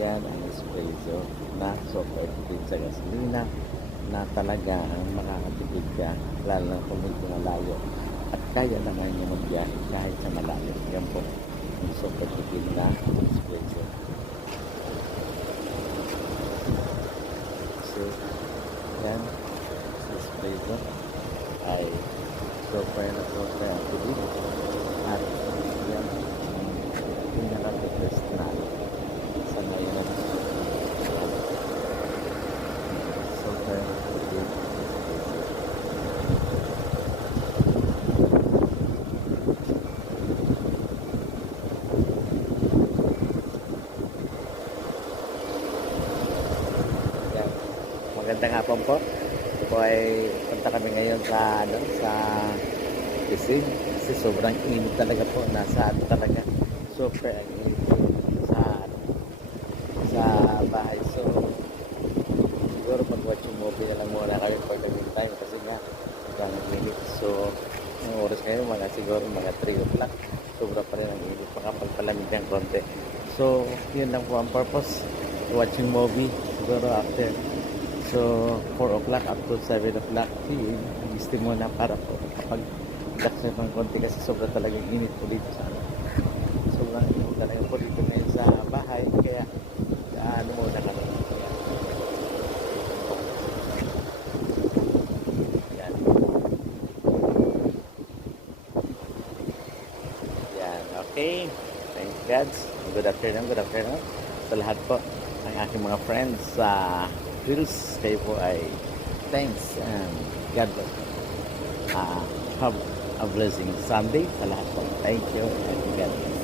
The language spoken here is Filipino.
Yan ang espresso na super tipid sa gasolina na talagang makakatipid ka lalo na kung medyo malayo at kaya naman yung magbiyahe kahit sa malayo. Yan po ang super tipid na espresso. So, yan sa espresso ay super na super tipid at yan ang pinaka-best na sa ngayon. Super tipid. Yan. Magandang hapon po. Ito po ay punta kami ngayon sa sa Kisig kasi sobrang init talaga po. Nasa talaga super ang init sa sa bahay. So siguro mag-watch yung movie na lang muna kami for the meantime kasi nga sobrang init. So ang oras ngayon siguro mga 3 o'clock. Sobra pa rin ang init. Makapagpalamig ng konti. So yun lang po ang purpose. Watching movie siguro after. So 4 o'clock up to 7 o'clock PM gusto muna para po kapag relax ng konti kasi sobra talagang init po dito sa sobrang init talaga po dito ngayon sa bahay kaya ano muna kami yan yan okay, thanks God, good afternoon sa lahat po ng aking mga friends sa Reels. Kayo po ay thanks and God bless. Have a blessing Sunday sa lahat po. Thank you and God bless.